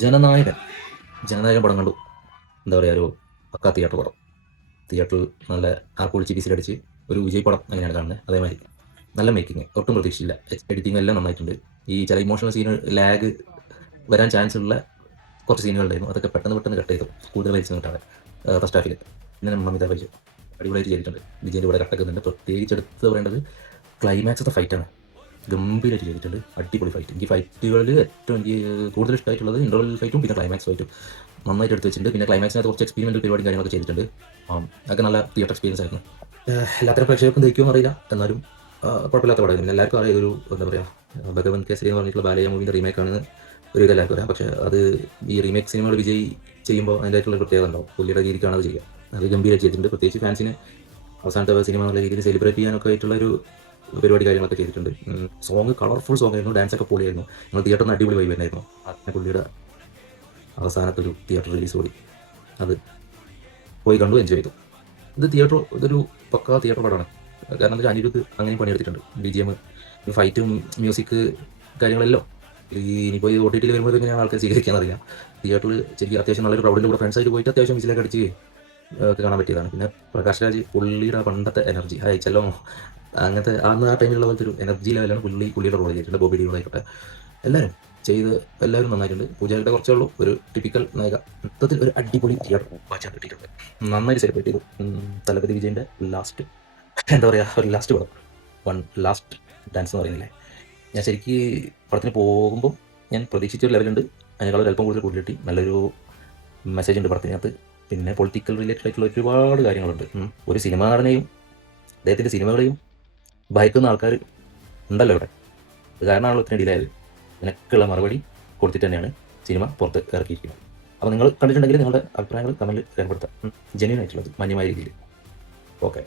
ജനനായകൻ ജനനായകൻ പടം കണ്ടു. എന്താ പറയുക, ഒരു പക്കാ തിയേറ്റർ പടം. തിയേറ്ററിൽ നല്ല ആർപ്പൊളിച്ച് പീസിലടിച്ച് ഒരു വിജയ് പടം അങ്ങനെയാണ് കാണുന്നത്. അതേമാതിരി നല്ല മേക്കിങ്, ഒട്ടും പ്രതീക്ഷയില്ല. എഡിറ്റിംഗ് എല്ലാം നന്നായിട്ടുണ്ട്. ഈ ചില ഇമോഷണൽ സീന് ലാഗ് വരാൻ ചാൻസ് ഉള്ള കുറച്ച് സീനുകളുണ്ടായിരുന്നു. അതൊക്കെ പെട്ടെന്ന് പെട്ടെന്ന് കട്ട് ചെയ്തു, കൂടുതൽ വലിച്ചു കിട്ടാതെ ഫസ്റ്റ് ഹാഫിൽ. പിന്നെ മമിത ബൈജു അടിപൊളിയായിട്ട് ചെയ്തിട്ടുണ്ട്. വിജയൻ്റെ കൂടെ കട്ടക്കുന്നുണ്ട്. പ്രത്യേകിച്ച് എടുത്ത് പറയേണ്ടത് ക്ലൈമാക്സത്തെ ഫൈറ്റാണ്. ഗംഭീരമായിട്ട് ചെയ്തിട്ടുണ്ട്. അടിപൊളി ഫൈറ്റ്. എനിക്ക് ഫൈറ്റുകളിൽ ഏറ്റവും എനിക്ക് കൂടുതൽ ഇഷ്ടമായിട്ടുള്ളത് ഇൻ്റർവൽ ഫൈറ്റും പിന്നെ ക്ലൈമാക്സ് ഫൈറ്റും നന്നായിട്ട് എടുത്ത് വെച്ചിട്ടുണ്ട്. പിന്നെ ക്ലൈമാക്സിനകത്ത് കുറച്ച് എക്സ്പെരിമെൻ്റൽ പരിപാടിയും കാര്യങ്ങളൊക്കെ ചെയ്തിട്ടുണ്ട്. അതൊക്കെ നല്ല തിയേറ്റർ എക്സ്പീരിയൻസ് ആയിരുന്നു. എല്ലാത്തരം പ്രേക്ഷകർക്കും ദഹിക്കുമെന്ന് അറിയില്ല, എന്നാലും കുഴപ്പമില്ലാത്ത പടമായിരുന്നു. എല്ലാവർക്കും അറിയാം ഇതൊരു എന്താ പറയുക, ഭഗവന്ത് കേസരി എന്ന് പറഞ്ഞിട്ടുള്ള ബാലയ്യ മൂവിൻ്റെ റീമേക്കാണെന്ന് ഒരു ഇത് എല്ലാവർക്കും അറിയാം. പക്ഷേ അത് ഈ റീമേക്ക് സിനിമകൾ വിജയ് ചെയ്യുമ്പോൾ അതിൻ്റെതായിട്ടുള്ള പ്രത്യേകത ഉണ്ടാവും. പുള്ളിയുടെ രീതിക്കാണ് അത് ചെയ്യുക. അത് ഗംഭീരമായിട്ട് ചെയ്തിട്ടുണ്ട്. പ്രത്യേകിച്ച് ഫാൻസിന് അവസാനത്തെ സിനിമ എന്നുള്ള രീതിയിൽ സെലിബ്രേറ്റ് ചെയ്യാനൊക്കെ ആയിട്ടുള്ള ഒരു പരിപാടി കാര്യങ്ങളൊക്കെ ചെയ്തിട്ടുണ്ട്. സോങ് കളർഫുൾ സോങ് ആയിരുന്നു. ഡാൻസൊക്കെ പൊളിയായിരുന്നു. നമ്മൾ തിയേറ്ററിന് അടിപൊളി വൈബ് തന്നെയായിരുന്നു. അതിന് പുള്ളിയുടെ അവസാനത്തെ ഒരു തിയേറ്റർ റിലീസ് കൂടി അത് പോയി കണ്ടു, എൻജോയ് ചെയ്തു. ഇതൊരു പക്കാ തിയേറ്റർ പടമാണ്. കാരണം എന്താ, അനിരുദ്ധ് അങ്ങനെ പണിയെടുത്തിട്ടുണ്ട്. BGM, ഫൈറ്റും മ്യൂസിക് കാര്യങ്ങളെല്ലാം ഇനിയിപ്പോൾ ഈ OTT വരുമ്പോൾ എങ്ങനെയാണ് ആൾക്കാർ സ്വീകരിക്കാനറിയാം. തിയേറ്ററിൽ ശരിക്കും അത്യാവശ്യം നല്ലൊരു ക്രൗഡിൻ്റെ കൂടെ ഫ്രണ്ട്സായിട്ട് പോയിട്ട് അത്യാവശ്യം വിസിലൊക്കെ അടിച്ച് ഒക്കെ കാണാൻ പറ്റിയതാണ്. പിന്നെ പ്രകാശ് രാജ് പുള്ളിയുടെ പണ്ടത്തെ എനർജി അയച്ചല്ലോ, അങ്ങനത്തെ അന്ന് ആ ടൈമിലുള്ള പോലത്തെ ഒരു എനർജി ലെവലാണ് പുള്ളിയുടെ റോൾ ചെയ്തിട്ടുണ്ട്. ബോബി ഡി ആയിക്കോട്ടെ, എല്ലാവരും നന്നായിട്ടുണ്ട്. പൂജയുടെ കുറച്ചേ ഉള്ളൂ ഒരു ടിപ്പിക്കൽ നായിക. മൊത്തത്തിൽ ഒരു അടിപൊളി തിയേറ്റർ വാച്ചാൻ കിട്ടിയിട്ടുണ്ട്. നന്നായിട്ട് സെലിബ്രേറ്റ് ചെയ്തു. തലപതി വിജയൻ്റെ ലാസ്റ്റ് എന്താ പറയുക, ഒരു ലാസ്റ്റ് പടം, ലാസ്റ്റ് ഡാൻസ് എന്ന് പറയുന്നില്ലേ. ഞാൻ ശരിക്ക് പടത്തിന് പോകുമ്പോൾ ഞാൻ പ്രതീക്ഷിച്ചൊരു ലെവലുണ്ട്. അതിനേക്കാൾ അല്പം കൂടുതൽ കിട്ടി. നല്ലൊരു മെസ്സേജ് ഉണ്ട് പടത്തിനകത്ത്. പിന്നെ പൊളിറ്റിക്കൽ റിലേറ്റഡ് ആയിട്ടുള്ള ഒരുപാട് കാര്യങ്ങളുണ്ട്. ഒരു സിനിമാ നടനെയും അദ്ദേഹത്തിൻ്റെ സിനിമകളെയും ഭയക്കുന്ന ആൾക്കാർ ഉണ്ടല്ലോ ഇവിടെ. അത് കാരണമാണല്ലോ ഇത്രയും ഡിലേ ആയത്. ഇതിനൊക്കെയുള്ള മറുപടി കൊടുത്തിട്ട് തന്നെയാണ് സിനിമ പുറത്ത് ഇറക്കിയിരിക്കുന്നത്. അപ്പോൾ നിങ്ങൾ കണ്ടിട്ടുണ്ടെങ്കിൽ നിങ്ങളുടെ അഭിപ്രായങ്ങൾ കമൻറ്റിൽ രേഖപ്പെടുത്താം. ജെന്യൂൻ ആയിട്ടുള്ളത്, മാന്യമായ രീതിയിൽ. ഓക്കെ.